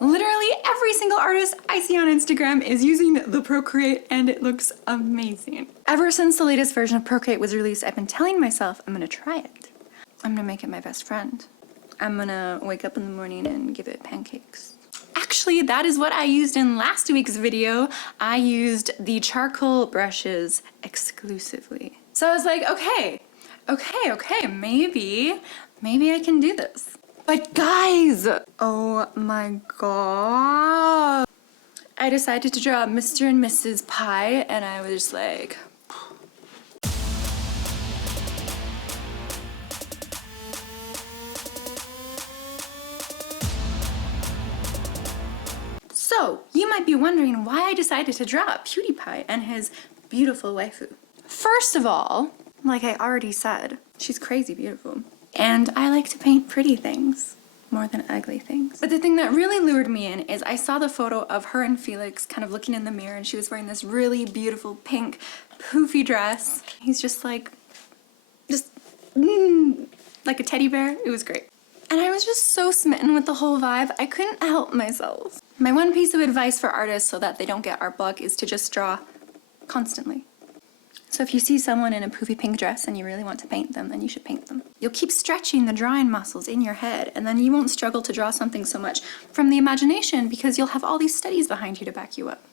Literally every single artist I see on Instagram is using the Procreate and it looks amazing. Ever since the latest version of Procreate was released, I've been telling myself I'm gonna try it. I'm gonna make it my best friend. I'm gonna wake up in the morning and give it pancakes. Actually, that is what I used in last week's video. I used the charcoal brushes exclusively. So I was like, okay, maybe I can do this. But guys, oh my god. I decided to draw Mr. and Mrs. Pie and I was just like, so, you might be wondering why I decided to draw PewDiePie and his beautiful waifu. First of all, like I already said, she's crazy beautiful. And I like to paint pretty things more than ugly things. But the thing that really lured me in is I saw the photo of her and Felix kind of looking in the mirror and she was wearing this really beautiful pink poofy dress. He's just like a teddy bear. It was great. And I was just so smitten with the whole vibe, I couldn't help myself. My one piece of advice for artists so that they don't get art block is to just draw constantly. So if you see someone in a poofy pink dress and you really want to paint them, then you should paint them. You'll keep stretching the drawing muscles in your head and then you won't struggle to draw something so much from the imagination because you'll have all these studies behind you to back you up.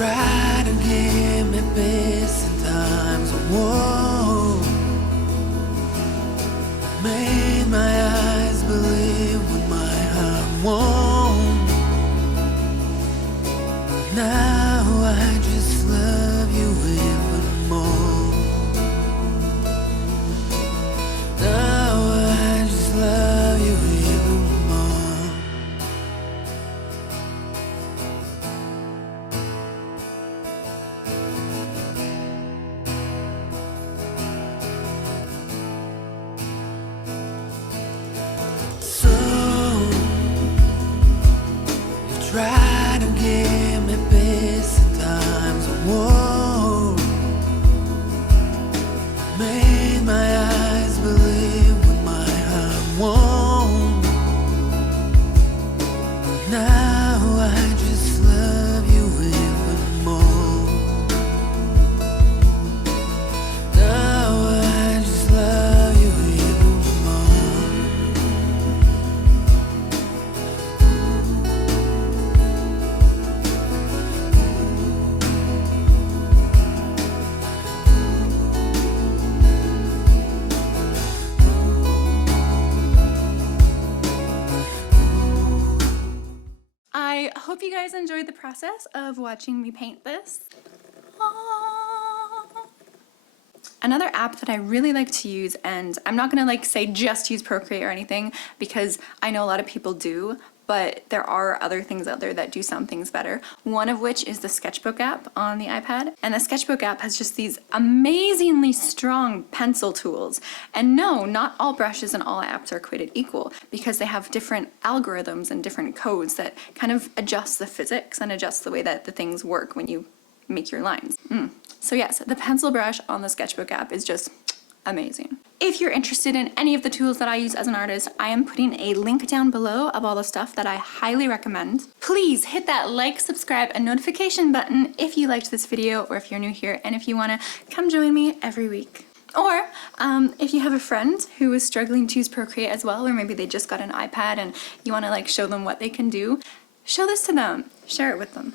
Try to give me peace in times of war. Made my eyes believe what my heart won't. Now I just love you even more. Now I just love you even more. So you try to give me peace in times of war. Made my eyes believe what my heart won't. Now I just love you even more. Now I just love you even more. I hope you guys enjoyed the process of watching me paint this. Aww. Another app that I really like to use, and I'm not gonna like say just use Procreate or anything because I know a lot of people do, but there are other things out there that do some things better. One of which is the Sketchbook app on the iPad. And the Sketchbook app has just these amazingly strong pencil tools. And no, not all brushes and all apps are created equal because they have different algorithms and different codes that kind of adjust the physics and adjust the way that the things work when you make your lines. So yes, the pencil brush on the Sketchbook app is just amazing. If you're interested in any of the tools that I use as an artist, I am putting a link down below of all the stuff that I highly recommend. Please hit that like, subscribe, and notification button if you liked this video or if you're new here and if you want to come join me every week. Or if you have a friend who is struggling to use Procreate as well, or maybe they just got an iPad and you want to like show them what they can do, show this to them, share it with them.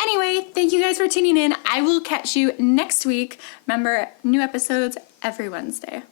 Anyway, thank you guys for tuning in. I will catch you next week. Remember, new episodes every Wednesday.